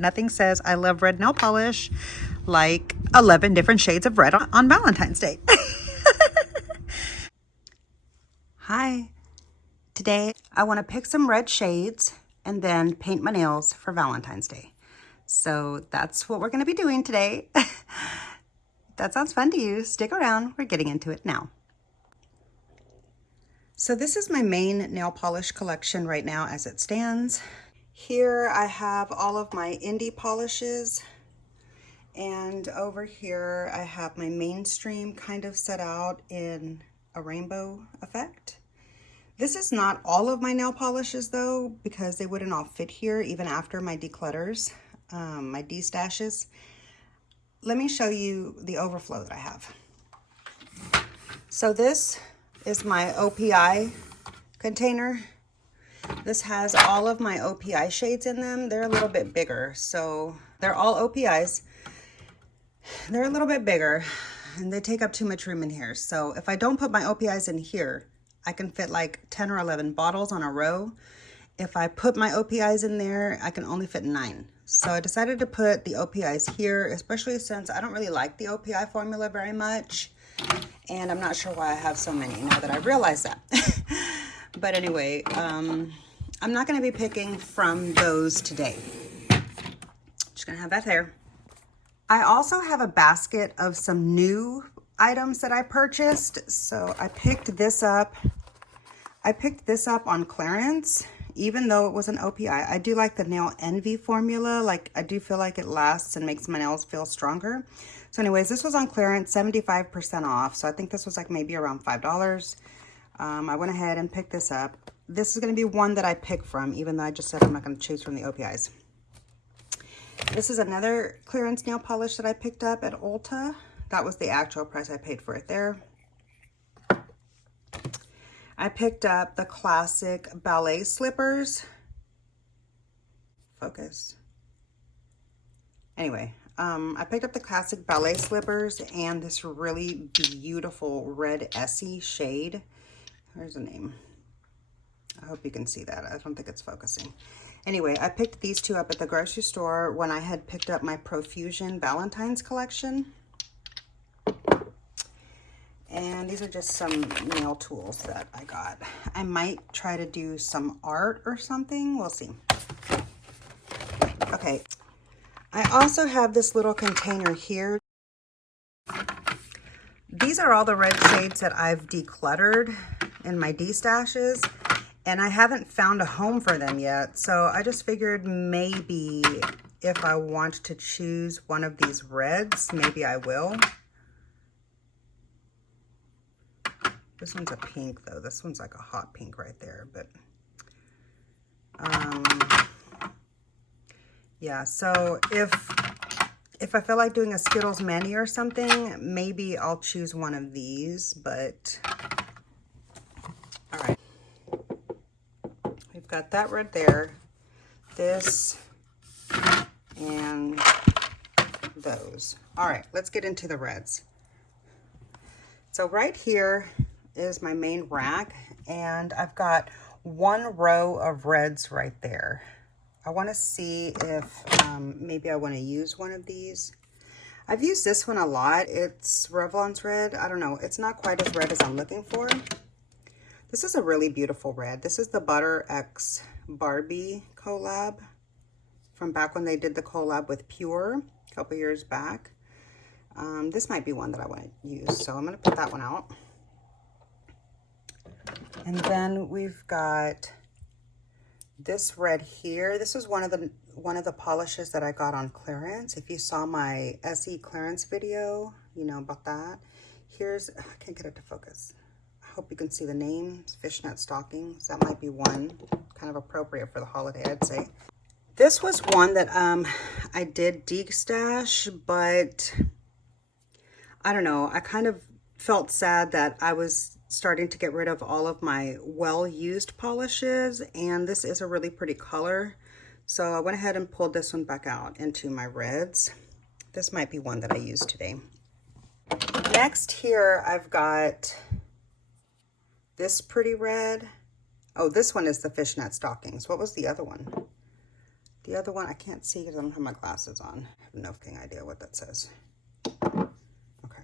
Nothing says I love red nail polish like 11 different shades of red on Valentine's Day. Hi. Today I want to pick some red shades and then paint my nails for Valentine's Day. So that's what we're going to be doing today. That sounds fun to you. Stick around. We're getting into it now. So this is my main nail polish collection right now as it stands. Here I have all of my indie polishes, and over here I have my mainstream kind of set out in a rainbow effect. This is not all of my nail polishes though, because they wouldn't all fit here even after my declutters, my destashes. Let me show you the overflow that I have. So this is my OPI container. This has all of my OPI shades in them. They're a little bit bigger, so they're all OPIs. They're a little bit bigger and they take up too much room in here. So if I don't put my OPIs in here, I can fit like 10 or 11 bottles on a row. If I put my OPIs in there, I can only fit 9. So I decided to put the OPIs here, especially since I don't really like the OPI formula very much. And I'm not sure why I have so many now that I realize that. But anyway, I'm not going to be picking from those today. Just going to have that there. I also have a basket of some new items that I purchased. So I picked this up. I picked this up on clearance, even though it was an OPI. I do like the Nail Envy formula. Like, I do feel like it lasts and makes my nails feel stronger. So anyways, this was on clearance, 75% off. So I think this was like maybe around $5. I went ahead and picked this up. This is going to be one that I pick from, even though I just said I'm not going to choose from the OPIs. This is another clearance nail polish that I picked up at Ulta. That was the actual price I paid for it there. I picked up the classic ballet slippers. Focus. Anyway, I picked up the classic ballet slippers and this really beautiful red Essie shade. There's a name. I hope you can see that. I don't think it's focusing. Anyway, I picked these two up at the grocery store when I had picked up my Profusion Valentine's collection. And these are just some nail tools that I got. I might try to do some art or something. We'll see. Okay. I also have this little container here. These are all the red shades that I've decluttered in my destashes, and I haven't found a home for them yet. So I just figured maybe if I want to choose one of these reds, maybe I will. This one's a pink though. This one's like a hot pink right there, but yeah, so if I feel like doing a Skittles mani or something, maybe I'll choose one of these, but all right. We've got that right there, this, and those. All right, let's get into the reds. So right here is my main rack, and I've got one row of reds right there. I want to see if maybe I want to use one of these. I've used this one a lot. It's Revlon's red. I don't know. It's not quite as red as I'm looking for. This is a really beautiful red. This is the Butter X Barbie collab from back when they did the collab with Pure a couple years back. This might be one that I want to use, so I'm going to put that one out. And then we've got this red here. This is one of the polishes that I got on clearance. If you saw my Essie clearance video, you know about that. Here's, I can't get it to focus. I hope you can see the name, Fishnet Stockings. That might be one kind of appropriate for the holiday, I'd say. This was one that I did destash, but I don't know. I kind of felt sad that I was starting to get rid of all of my well-used polishes, and this is a really pretty color. So I went ahead and pulled this one back out into my reds. This might be one that I use today. Next here, I've got this pretty red. Oh, this one is the Fishnet Stockings. What was the other one? The other one, I can't see because I don't have my glasses on. I have no fucking idea what that says. Okay.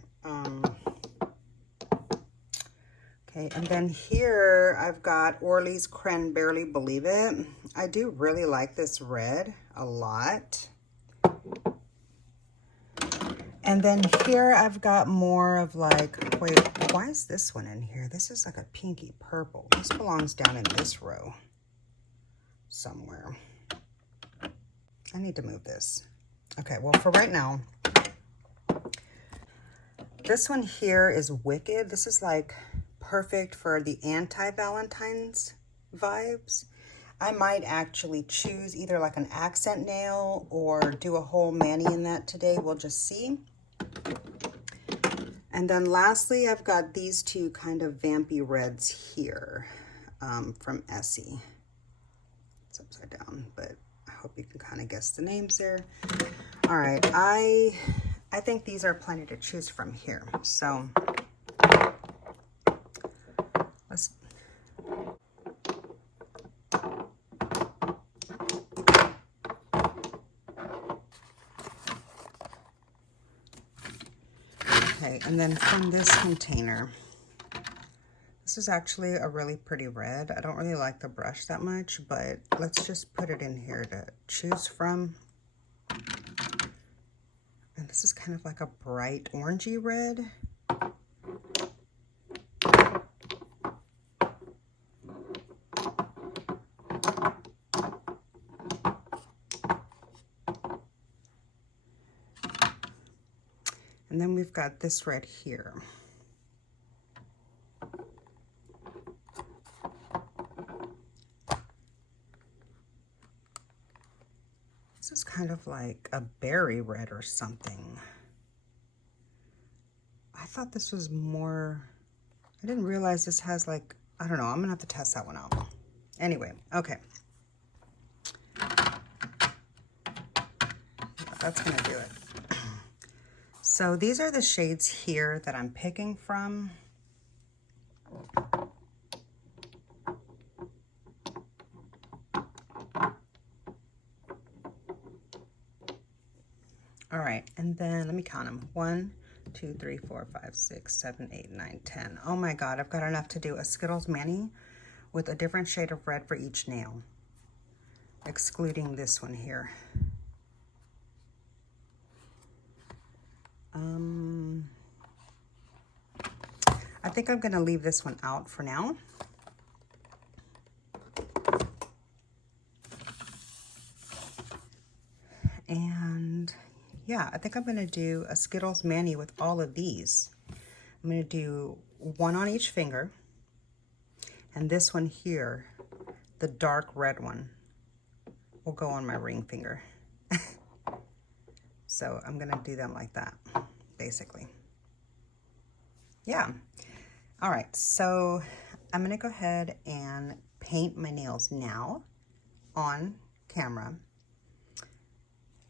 Okay, and then here I've got Orly's Cranberry Believe It. I do really like this red a lot. And then here I've got more of like, wait, why is this one in here? This is like a pinky purple. This belongs down in this row somewhere. I need to move this. Okay, well, for right now, this one here is Wicked. This is like perfect for the anti-Valentine's vibes. I might actually choose either like an accent nail or do a whole mani in that today. We'll just see. And then lastly, I've got these two kind of vampy reds here from Essie. It's upside down, but I hope you can kind of guess the names there. All right, I think these are plenty to choose from here. So let's... Okay, and then from this container, this is actually a really pretty red. I don't really like the brush that much, but let's just put it in here to choose from. And this is kind of like a bright orangey red. And then we've got this red here. This is kind of like a berry red or something. I thought this was more, I didn't realize this has like, I don't know, I'm gonna have to test that one out. Anyway, okay. That's gonna do it. So these are the shades here that I'm picking from. All right, and then let me count them. 1, 2, 3, 4, 5, 6, 7, 8, 9, 10. Oh my God, I've got enough to do a Skittles mani with a different shade of red for each nail, excluding this one here. I think I'm gonna leave this one out for now. And yeah, I think I'm gonna do a Skittles mani with all of these. I'm gonna do one on each finger, and this one here, the dark red one, will go on my ring finger. So I'm gonna do them like that, basically. Yeah. All right, so I'm gonna go ahead and paint my nails now on camera.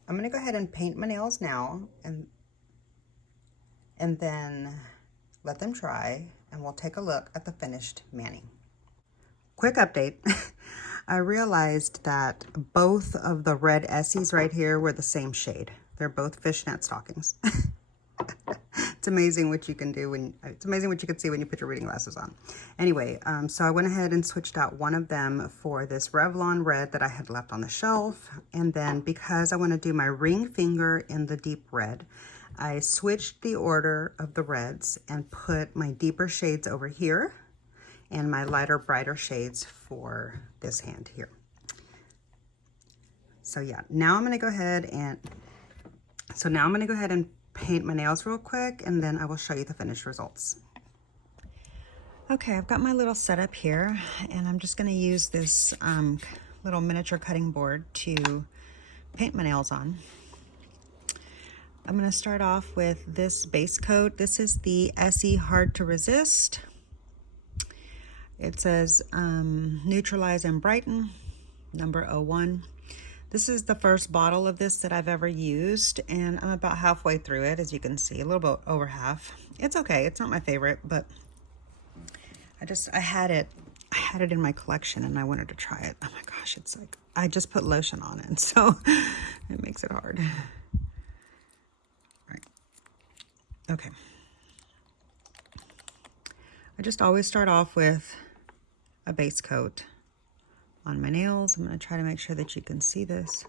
I'm gonna go ahead and paint my nails now and then let them dry, and we'll take a look at the finished mani. Quick update. I realized that both of the red Essies right here were the same shade. They're both fishnet stockings. It's amazing what you can do when, it's amazing what you can see when you put your reading glasses on. Anyway, so I went ahead and switched out one of them for this Revlon red that I had left on the shelf. And then because I want to do my ring finger in the deep red, I switched the order of the reds and put my deeper shades over here and my lighter, brighter shades for this hand here. So yeah, now I'm gonna go ahead and, paint my nails real quick, and then I will show you the finished results. Okay, I've got my little setup here, and I'm just gonna use this little miniature cutting board to paint my nails on. I'm gonna start off with this base coat. This is the Essie Hard to Resist. It says Neutralize and Brighten, number 01. This is the first bottle of this that I've ever used, and I'm about halfway through it, as you can see, a little bit over half. It's okay, it's not my favorite, but I had it I had it in my collection and I wanted to try it. Oh my gosh, it's like, I just put lotion on it, so it makes it hard. All right. Okay. I just always start off with a base coat on my nails. I'm going to try to make sure that you can see this.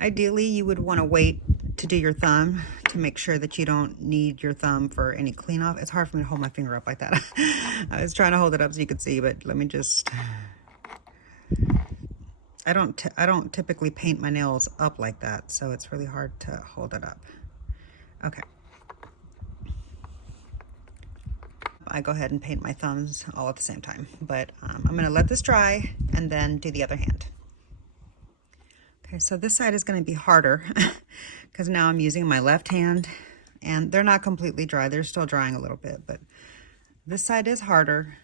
Ideally, you would want to wait to do your thumb to make sure that you don't need your thumb for any clean off. It's hard for me to hold my finger up like that. I was trying to hold it up so you could see, but let me just... I don't typically paint my nails up like that, so it's really hard to hold it up. Okay. I go ahead and paint my thumbs all at the same time, but I'm going to let this dry and then do the other hand. Okay, so this side is going to be harder because now I'm using my left hand, and they're not completely dry. They're still drying a little bit, but this side is harder.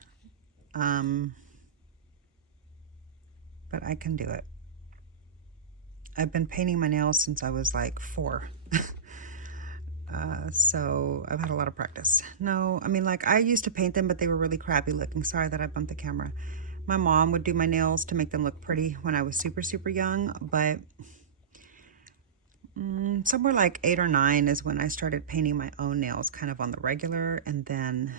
But I can do it. I've been painting my nails since I was like 4. So I've had a lot of practice. No, I mean, like, I used to paint them, but they were really crappy looking. Sorry that I bumped the camera. My mom would do my nails to make them look pretty when I was super, super young, but somewhere like 8 or 9 is when I started painting my own nails kind of on the regular. And then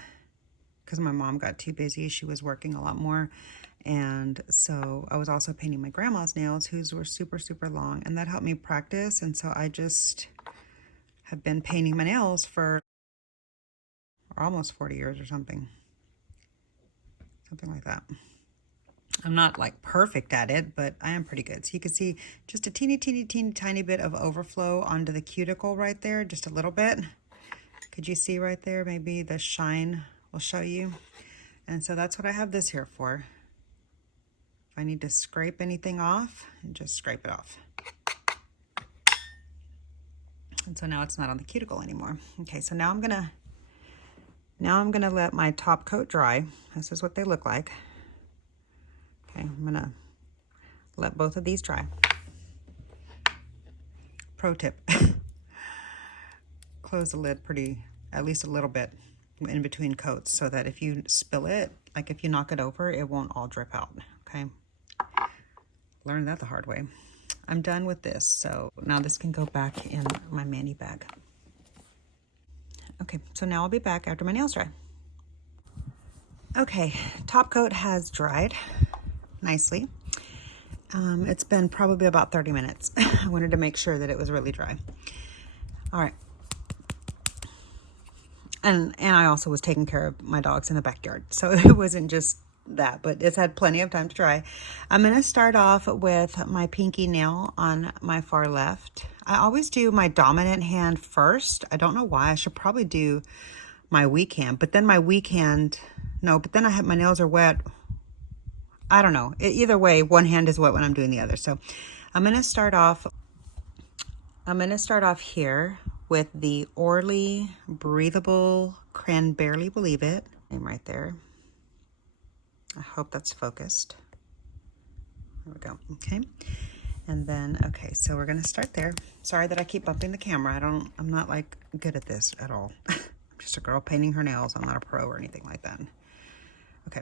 because my mom got too busy, she was working a lot more. And so I was also painting my grandma's nails, whose were super, super long, and that helped me practice. And so I just have been painting my nails for almost 40 years or something like that. I'm not like perfect at it, but I am pretty good. So you can see just a teeny tiny bit of overflow onto the cuticle right there, just a little bit. Could you see right there? Maybe the shine will show you. And so that's what I have this here for. If I need to scrape anything off, just scrape it off. And so now it's not on the cuticle anymore. Okay, so now I'm gonna let my top coat dry. This is what they look like. Okay, I'm gonna let both of these dry. Pro tip: close the lid at least a little bit in between coats, so that if you spill it, like if you knock it over, it won't all drip out. Okay, learned that the hard way. I'm done with this, so now this can go back in my mani bag. Okay, so now I'll be back after my nails dry. Okay, top coat has dried nicely. It's been probably about 30 minutes. I wanted to make sure that it was really dry. All right. And I also was taking care of my dogs in the backyard, so it wasn't just that, but it's had plenty of time to dry. I'm going to start off with my pinky nail on my far left. I always do my dominant hand first. I don't know why. I should probably do my weak hand, but then my weak hand, no, but then my nails are wet. I don't know. Either way, one hand is wet when I'm doing the other. So I'm going to start off here with the Orly Breathable Cranberry Believe It. Name right there. I hope that's focused. There we go. Okay. And then, okay, so we're going to start there. Sorry that I keep bumping the camera. I'm not like good at this at all. I'm just a girl painting her nails. I'm not a pro or anything like that. Okay.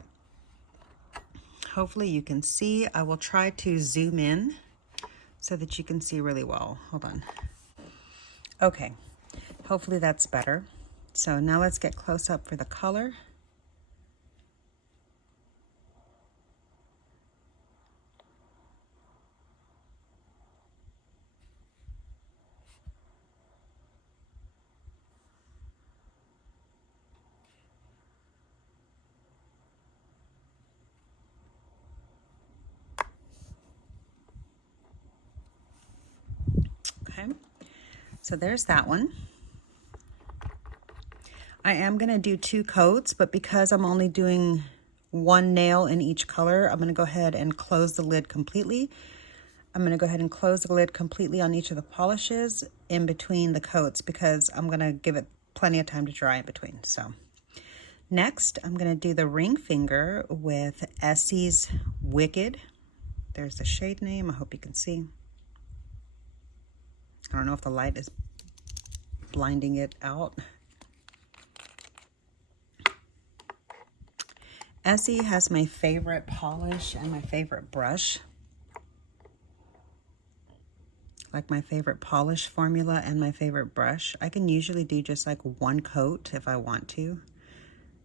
Hopefully you can see. I will try to zoom in so that you can see really well. Hold on. Okay. Hopefully that's better. So now let's get close up for the color. Okay, so there's that one. I am going to do 2 coats, but because I'm only doing one nail in each color. I'm going to go ahead and close the lid completely. I'm going to go ahead and close the lid completely on each of the polishes in between the coats because I'm going to give it plenty of time to dry in between. So next, I'm going to do the ring finger with Essie's Wicked. There's the shade name. I hope you can see. I don't know if the light is blinding it out. Essie has my favorite polish and my favorite brush. Like my favorite polish formula and my favorite brush. I can usually do just like one coat if I want to.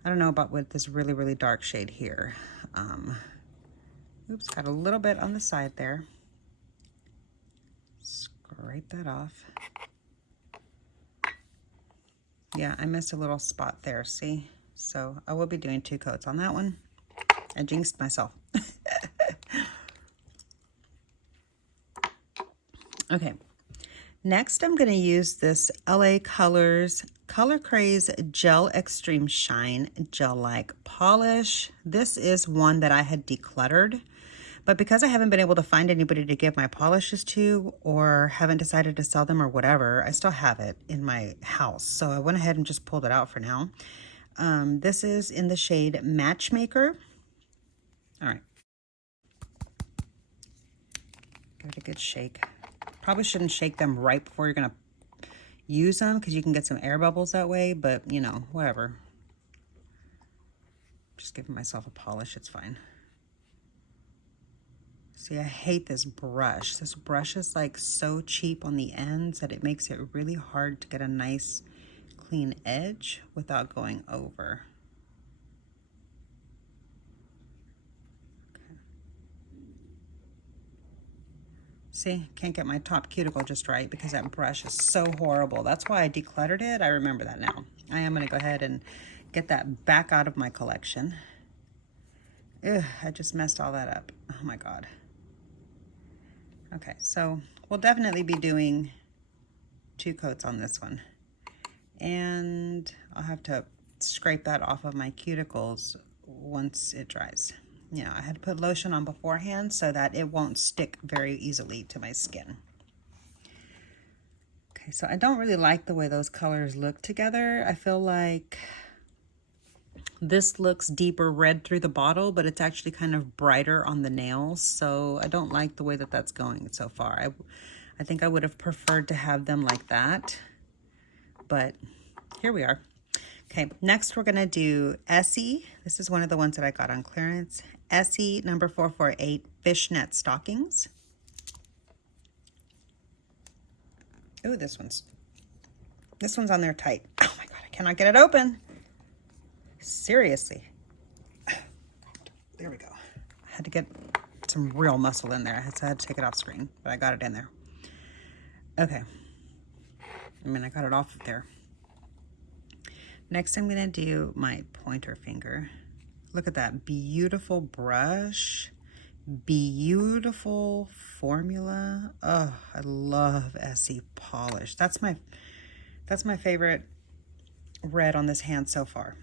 I don't know about with this really, really dark shade here. Oops, got a little bit on the side there. Scrape that off. Yeah, I missed a little spot there, see? So I will be doing 2 coats on that one. I jinxed myself. Okay, next I'm going to use this LA Colors Color Craze Gel Extreme Shine Gel-like polish. This is one that I had decluttered, but because I haven't been able to find anybody to give my polishes to, or haven't decided to sell them or whatever, I still have it in my house. So I went ahead and just pulled it out for now. This is in the shade Matchmaker. All right. Give it a good shake. Probably shouldn't shake them right before you're going to use them because you can get some air bubbles that way, but you know, whatever. Just giving myself a polish, it's fine. See, I hate this brush. This brush is like so cheap on the ends that it makes it really hard to get a nice clean edge without going over. See, can't get my top cuticle just right because that brush is so horrible. That's why I decluttered it. I remember that now. I am going to go ahead and get that back out of my collection. Ugh, I just messed all that up. Oh my God. Okay, so we'll definitely be doing 2 coats on this one. And I'll have to scrape that off of my cuticles once it dries. You know, I had to put lotion on beforehand so that it won't stick very easily to my skin. Okay, so I don't really like the way those colors look together. I feel like this looks deeper red through the bottle, but it's actually kind of brighter on the nails. So I don't like the way that that's going so far. I think I would have preferred to have them like that, but here we are. Okay, next we're gonna do Essie. This is one of the ones that I got on clearance. Essie number 448 fishnet stockings. Ooh, this one's on there tight. Oh my God, I cannot get it open. Seriously. There we go. I had to get some real muscle in there. So I had to take it off screen, but I got it in there. Okay. I mean, I got it off of there. Next, I'm going to do my pointer finger. Look at that beautiful brush, beautiful formula. Oh, I love Essie polish. That's my favorite red on this hand so far.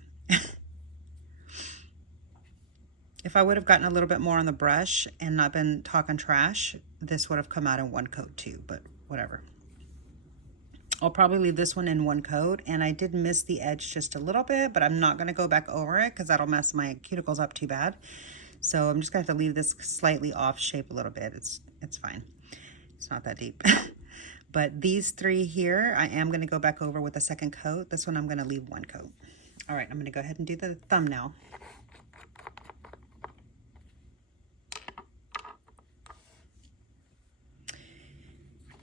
If I would have gotten a little bit more on the brush and not been talking trash, this would have come out in 1 coat too, but whatever. I'll probably leave this one in 1 coat, and I did miss the edge just a little bit, but I'm not going to go back over it because that'll mess my cuticles up too bad. So I'm just going to have to leave this slightly off shape a little bit. It's fine. It's not that deep. But these 3 here, I am going to go back over with a 2nd coat. This one I'm going to leave 1 coat. All right, I'm going to go ahead and do the thumb now.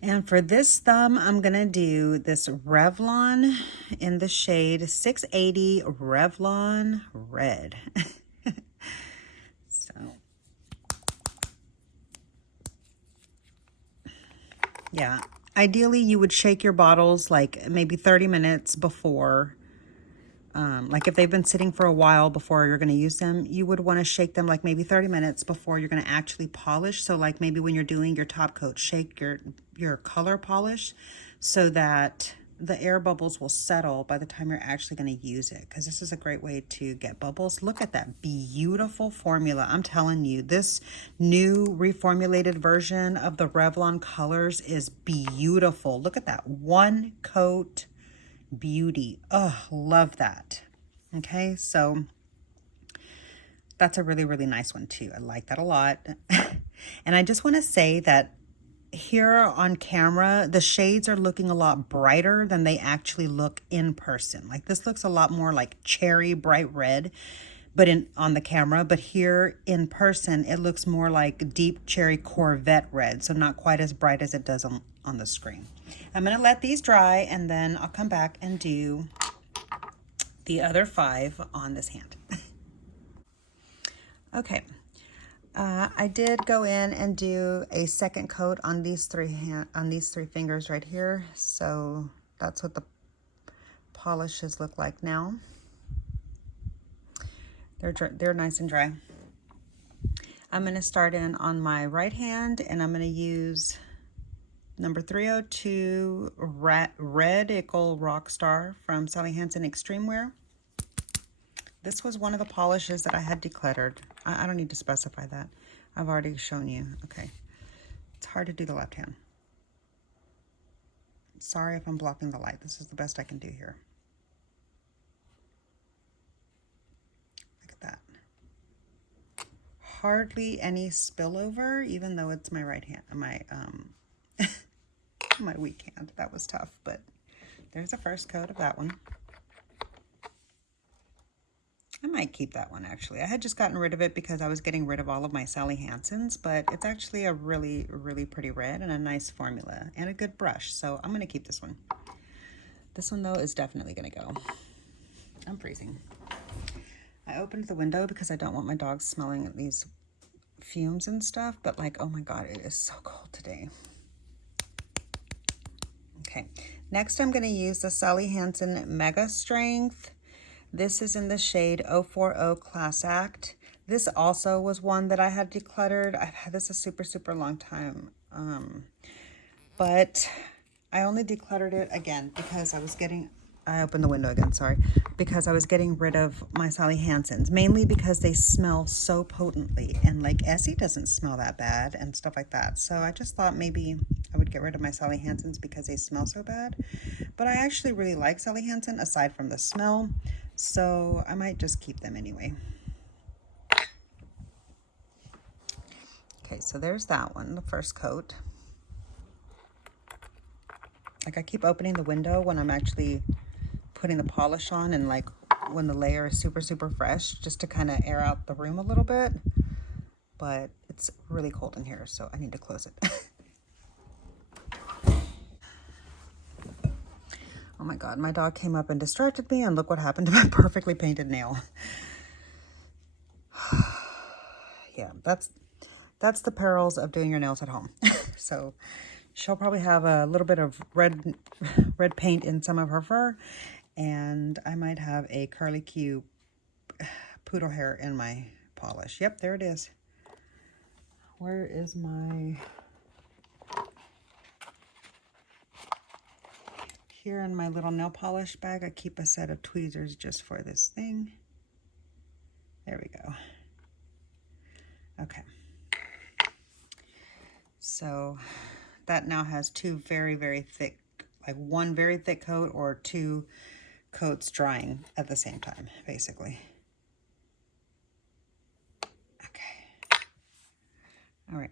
And for this thumb, I'm going to do this Revlon in the shade 680 Revlon Red. So, yeah, ideally you would shake your bottles like maybe 30 minutes before. Like if they've been sitting for a while before you're going to use them, you would want to shake them like maybe 30 minutes before you're going to actually polish. So like maybe when you're doing your top coat, shake your color polish so that the air bubbles will settle by the time you're actually going to use it, because this is a great way to get bubbles. Look at that beautiful formula. I'm telling you, this new reformulated version of the Revlon colors is beautiful. Look at that one coat beauty. Oh, love that. Okay, so that's a really, really nice one too. I like that a lot. And I just want to say that here on camera, the shades are looking a lot brighter than they actually look in person. Like this looks a lot more like cherry bright red, but on the camera, but here in person, it looks more like deep cherry Corvette red. So not quite as bright as it does on the screen. I'm going to let these dry and then I'll come back and do the other 5 on this hand. Okay. I did go in and do a second coat on these three fingers right here. So that's what the polishes look like now. They're nice and dry. I'm going to start in on my right hand, and I'm going to use number 302 Radical Rockstar from Sally Hansen Extreme Wear. This was one of the polishes that I had decluttered. I don't need to specify that. I've already shown you. Okay. It's hard to do the left hand. Sorry if I'm blocking the light. This is the best I can do here. Look at that. Hardly any spillover, even though it's my right hand, my my weak hand. That was tough, but there's the first coat of that one. I might keep that one actually. I had just gotten rid of it because I was getting rid of all of my Sally Hansen's, but it's actually a really, really pretty red and a nice formula and a good brush. So I'm going to keep this one. This one though is definitely going to go. I'm freezing. I opened the window because I don't want my dogs smelling these fumes and stuff, but like, oh my God, it is so cold today. Okay, next I'm going to use the Sally Hansen Mega Strength. This is in the shade 040 Class Act. This also was one that I had decluttered. I've had this a super, super long time. But I only decluttered it again because I opened the window again, sorry. Because I was getting rid of my Sally Hansen's, mainly because they smell so potently. And like Essie doesn't smell that bad and stuff like that. So I just thought maybe I would get rid of my Sally Hansen's because they smell so bad. But I actually really like Sally Hansen aside from the smell. So I might just keep them anyway. Okay, so there's that one, the first coat. Like I keep opening the window when I'm actually putting the polish on and like when the layer is super, super fresh, just to kind of air out the room a little bit. But it's really cold in here, so I need to close it. Oh my God, my dog came up and distracted me, and look what happened to my perfectly painted nail. Yeah, that's the perils of doing your nails at home. So she'll probably have a little bit of red paint in some of her fur, and I might have a curly Q poodle hair in my polish. Yep, there it is. Where is my... Here in my little nail polish bag, I keep a set of tweezers just for this thing. There we go. Okay. So that now has two very, very thick, like one very thick coat or two coats drying at the same time, basically. Okay. All right.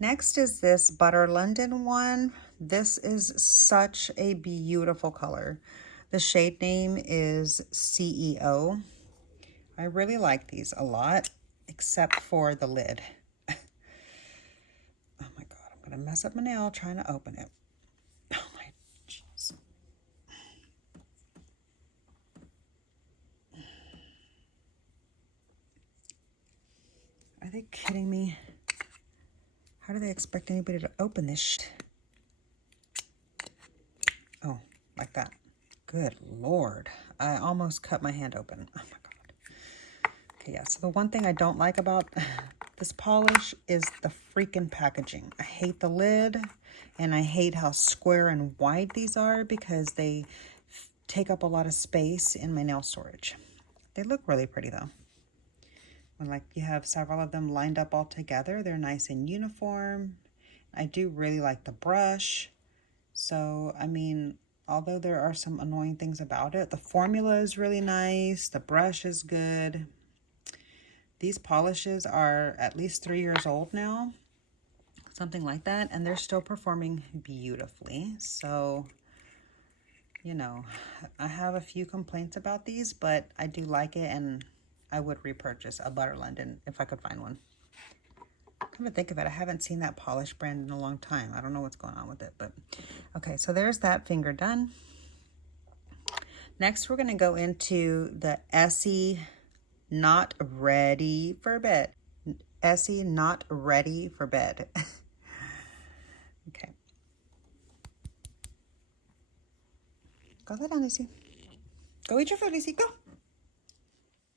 Next is this Butter London one. This is such a beautiful color. The shade name is CEO. I really like these a lot, except for the lid. Oh my God, I'm gonna mess up my nail trying to open it. Oh my jeez. Are they kidding me? How do they expect anybody to open this shit? Oh, like that. Good Lord. I almost cut my hand open. Oh my God. Okay, yeah, so the one thing I don't like about This polish is the freaking packaging. I hate the lid, and I hate how square and wide these are because they take up a lot of space in my nail storage. They look really pretty though. When like you have several of them lined up all together, they're nice and uniform. I do really like the brush. So, I mean, although there are some annoying things about it, the formula is really nice. The brush is good. These polishes are at least 3 years old now, something like that, and they're still performing beautifully. So, you know, I have a few complaints about these, but I do like it, and I would repurchase a Butter London if I could find one. Come to think of it, I haven't seen that polish brand in a long time. I don't know what's going on with it, but okay, so there's that finger done. Next, we're going to go into the Essie Not Ready for Bed. Essie Not Ready for Bed. Okay. Go lay down, Essie. Go eat your food, Essie. Go. Oh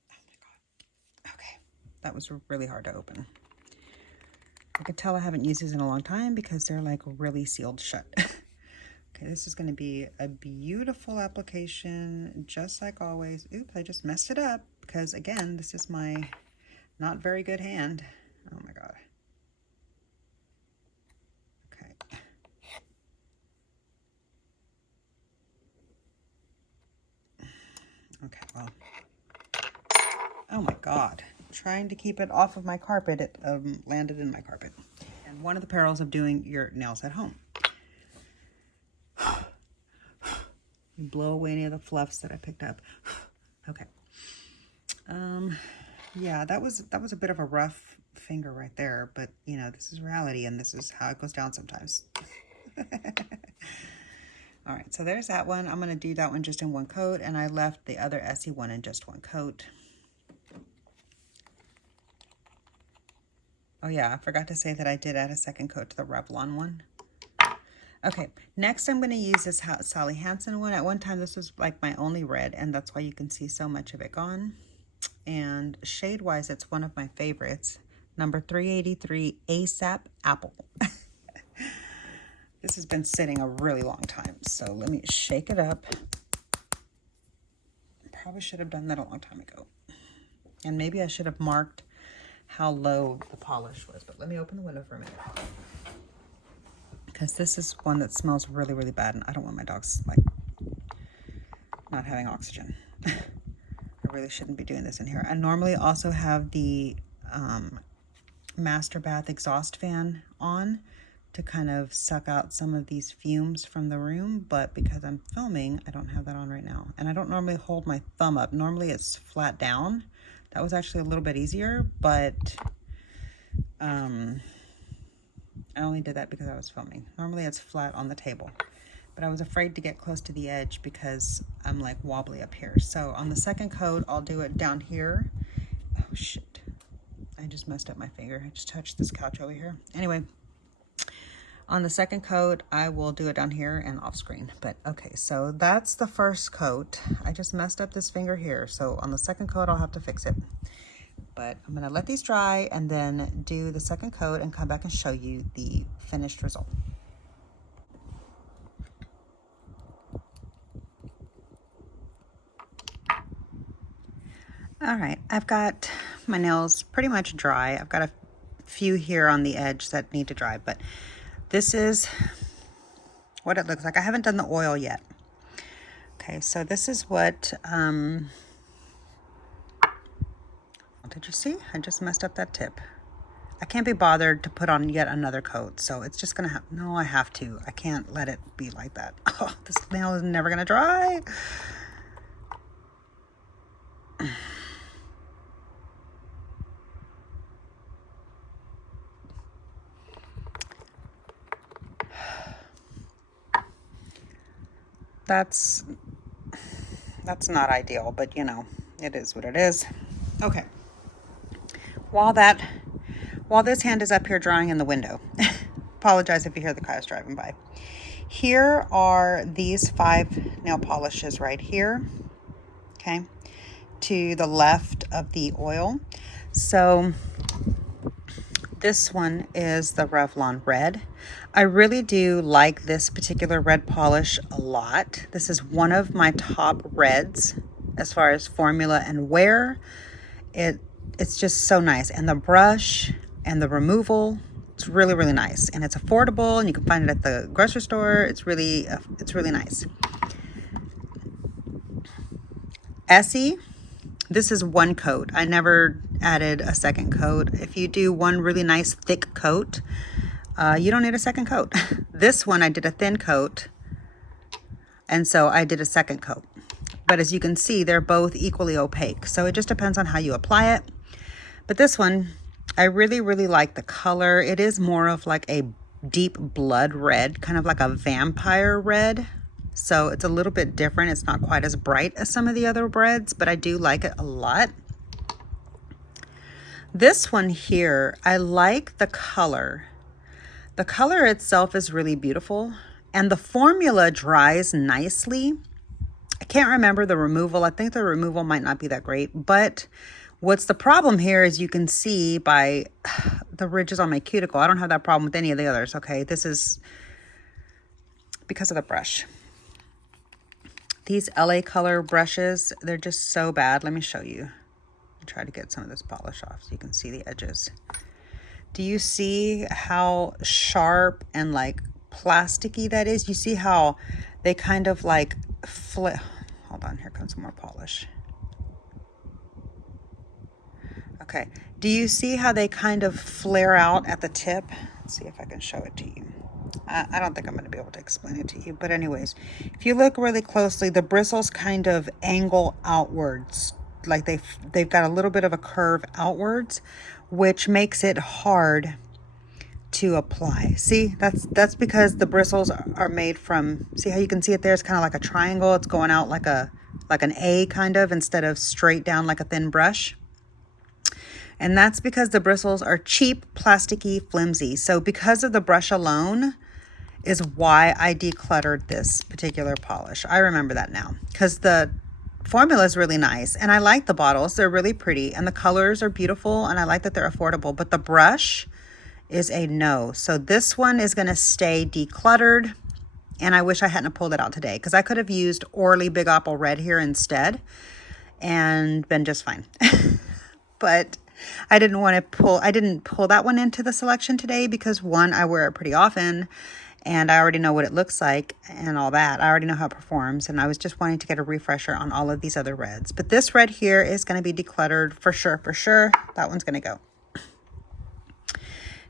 my God. Okay. That was really hard to open. I could tell I haven't used these in a long time because they're like really sealed shut. Okay, this is going to be a beautiful application, just like always. Oops, I just messed it up because, again, this is my not very good hand. Oh my God. Okay. Okay, well. Oh my God. Trying to keep it off of my carpet, it landed in my carpet. And one of the perils of doing your nails at home. You blow away any of the fluffs that I picked up. Okay. Yeah, that was a bit of a rough finger right there, but you know, this is reality and this is how it goes down sometimes. All right, so there's that one. I'm going to do that one just in one coat, and I left the other Essie one in just one coat. Oh yeah, I forgot to say that I did add a second coat to the Revlon one. Okay, next I'm going to use this Sally Hansen one. At one time this was like my only red, and that's why you can see so much of it gone. And shade-wise, it's one of my favorites. Number 383, ASAP Apple. This has been sitting a really long time, so let me shake it up. Probably should have done that a long time ago. And maybe I should have marked how low the polish was, but let me open the window for a minute. Because this is one that smells really, really bad, and I don't want my dogs, like, not having oxygen. I really shouldn't be doing this in here. I normally also have the Master Bath exhaust fan on to kind of suck out some of these fumes from the room, but because I'm filming, I don't have that on right now. And I don't normally hold my thumb up. Normally it's flat down. That was actually a little bit easier, but I only did that because I was filming. Normally it's flat on the table, but I was afraid to get close to the edge because I'm like wobbly up here. So on the second coat, I'll do it down here. Oh shit, I just messed up my finger. I just touched this couch over here. Anyway, on the second coat, I will do it down here and off screen. But okay, so that's the first coat. I just messed up this finger here. So on the second coat, I'll have to fix it. But I'm gonna let these dry and then do the second coat and come back and show you the finished result. All right, I've got my nails pretty much dry. I've got a few here on the edge that need to dry, but this is what it looks like. I haven't done the oil yet. Okay, so this is what, did you see? I just messed up that tip. I can't be bothered to put on yet another coat, so it's just gonna have, no, I have to. I can't let it be like that. Oh, this nail is never gonna dry. That's not ideal, but you know, it is what it is. Okay. While this hand is up here drying in the window, apologize if you hear the cars driving by. Here are these 5 nail polishes right here, okay, to the left of the oil. So This one is the Revlon Red. I really do like this particular red polish a lot. This is one of my top reds as far as formula and wear. It's just so nice. And the brush and the removal, it's really, really nice. And it's affordable and you can find it at the grocery store. It's really nice. Essie. This is one coat. I never added a second coat. If you do one really nice thick coat, you don't need a second coat. This one I did a thin coat, and so I did a second coat. But as you can see, they're both equally opaque. So it just depends on how you apply it. But this one, I really, really like the color. It is more of like a deep blood red, kind of like a vampire red. So it's a little bit different. It's not quite as bright as some of the other reds, but I do like it a lot. This one here, I like the color. The color itself is really beautiful and the formula dries nicely. I can't remember the removal. I think the removal might not be that great, but what's the problem here is you can see by the ridges on my cuticle. I don't have that problem with any of the others, okay? This is because of the brush. These LA color brushes, they're just so bad. Let me show you. I'll try to get some of this polish off so you can see the edges. Do you see how sharp and like plasticky that is? You see how they kind of like flip. Hold on, here comes some more polish. Okay, do you see how they kind of flare out at the tip? Let's see if I can show it to you. I don't think I'm going to be able to explain it to you. But anyways, if you look really closely, the bristles kind of angle outwards. Like they've got a little bit of a curve outwards, which makes it hard to apply. See, that's because the bristles are made from, see how you can see it there? It's kind of like a triangle. It's going out like an A kind of, instead of straight down like a thin brush. And that's because the bristles are cheap, plasticky, flimsy. So because of the brush alone is why I decluttered this particular polish. I remember that now because the formula is really nice and I like the bottles. They're really pretty and the colors are beautiful and I like that they're affordable, but the brush is a no. So this one is going to stay decluttered and I wish I hadn't pulled it out today because I could have used Orly Big Apple Red here instead and been just fine. But I didn't pull that one into the selection today because one, I wear it pretty often and I already know what it looks like and all that. I already know how it performs and I was just wanting to get a refresher on all of these other reds. But this red here is going to be decluttered for sure, for sure. That one's going to go.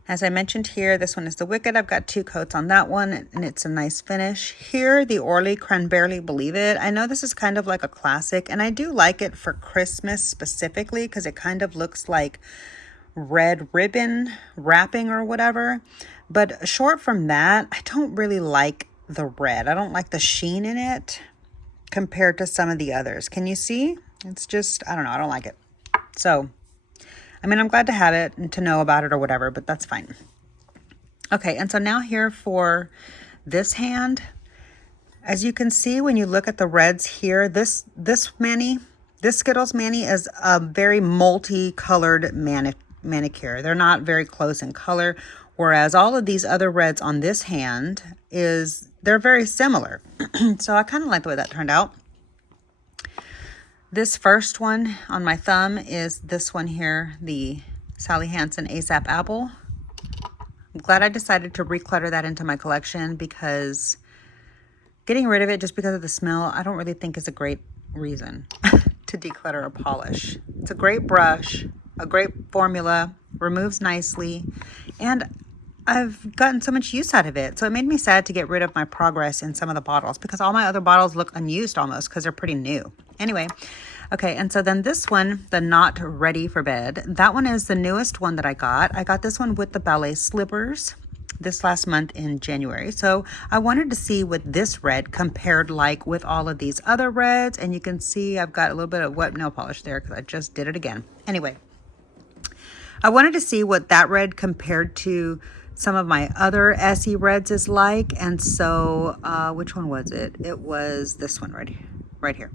As I mentioned here, this one is the Wicked. I've got 2 coats on that one and it's a nice finish. Here, the Orly Can Barely Believe It. I know this is kind of like a classic and I do like it for Christmas specifically because it kind of looks like red ribbon wrapping or whatever. But short from that, I don't really like the red. I don't like the sheen in it compared to some of the others. Can you see? It's just, I don't know. I don't like it. So, I mean, I'm glad to have it and to know about it or whatever, but that's fine. Okay, and so now here for this hand, as you can see when you look at the reds here, this Skittles Mani is a very multicolored manicure. They're not very close in color, whereas all of these other reds on this hand they're very similar. So I kind of like the way that turned out. This first one on my thumb is this one here, the Sally Hansen ASAP Apple. I'm glad I decided to reclutter that into my collection because getting rid of it just because of the smell, I don't really think is a great reason to declutter a polish. It's a great brush, a great formula, removes nicely, and I've gotten so much use out of it. So it made me sad to get rid of my Progress in some of the bottles because all my other bottles look unused almost because they're pretty new. Anyway, okay, and so then this one, the Not Ready for Bed, that one is the newest one that I got. I got this one with the ballet slippers this last month in January. So I wanted to see what this red compared like with all of these other reds. And you can see I've got a little bit of wet nail polish there because I just did it again. Anyway, I wanted to see what that red compared to some of my other Essie reds is like. And so which one was it? It was this one right here.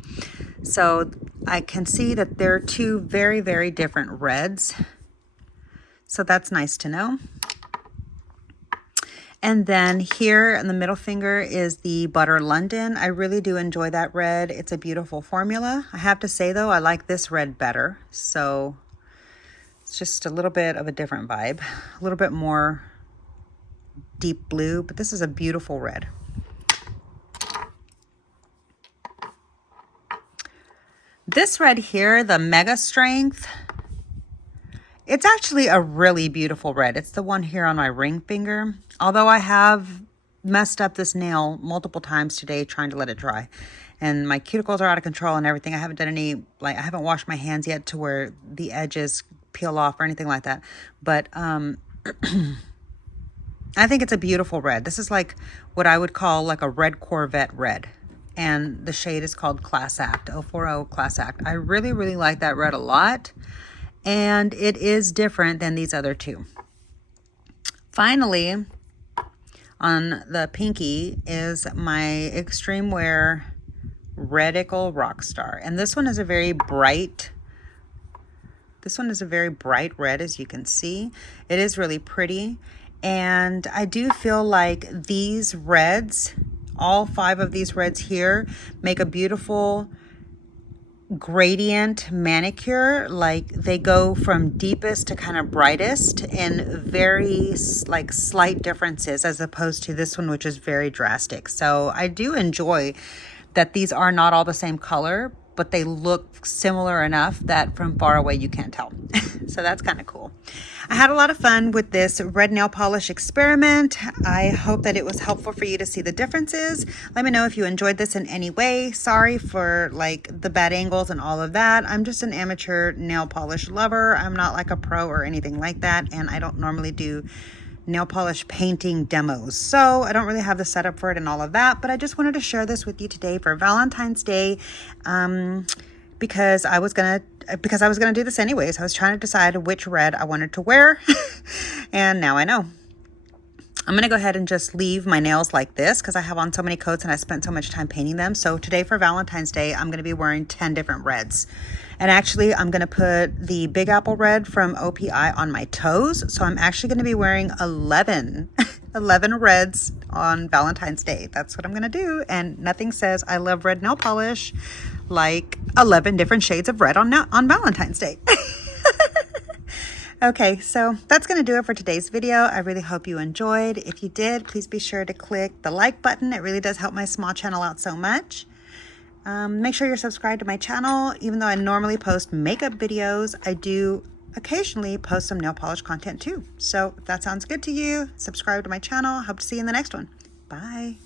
So I can see that they're 2 very, very different reds. So that's nice to know. And then here in the middle finger is the Butter London. I really do enjoy that red. It's a beautiful formula. I have to say though, I like this red better. So it's just a little bit of a different vibe, a little bit more deep blue, but this is a beautiful red. This red here, the Mega Strength, it's actually a really beautiful red. It's the one here on my ring finger. Although I have messed up this nail multiple times today trying to let it dry. And my cuticles are out of control and everything. I haven't done any, I haven't washed my hands yet to where the edges peel off or anything like that. But I think it's a beautiful red. This is like what I would call like a red Corvette red. And the shade is called Class Act, 040 Class Act. I really, really like that red a lot. And it is different than these other two. Finally, on the pinky is my Extreme Wear Radical Rockstar. And this one is a very bright, red, as you can see. It is really pretty. And I do feel like these reds, all 5 of these reds here, make a beautiful gradient manicure. Like they go from deepest to kind of brightest in very like slight differences, as opposed to this one, which is very drastic. So I do enjoy that these are not all the same color, but they look similar enough that from far away you can't tell. So that's kind of cool. I had a lot of fun with this red nail polish experiment. I hope that it was helpful for you to see the differences. Let me know if you enjoyed this in any way. Sorry for like the bad angles and all of that. I'm just an amateur nail polish lover. I'm not like a pro or anything like that. And I don't normally do nail polish painting demos, so I don't really have the setup for it and all of that, but I just wanted to share this with you today for Valentine's Day, because I was gonna do this anyways. I was trying to decide which red I wanted to wear and now I know. I'm gonna go ahead and just leave my nails like this because I have on so many coats and I spent so much time painting them. So today for Valentine's Day, I'm gonna be wearing 10 different reds. And actually, I'm gonna put the Big Apple red from OPI on my toes. So I'm actually gonna be wearing 11 reds on Valentine's Day. That's what I'm gonna do. And nothing says I love red nail polish like 11 different shades of red on Valentine's Day. Okay, so that's going to do it for today's video. I really hope you enjoyed. If you did, please be sure to click the like button. It really does help my small channel out so much. Make sure you're subscribed to my channel. Even though I normally post makeup videos, I do occasionally post some nail polish content too. So if that sounds good to you, subscribe to my channel. Hope to see you in the next one. Bye.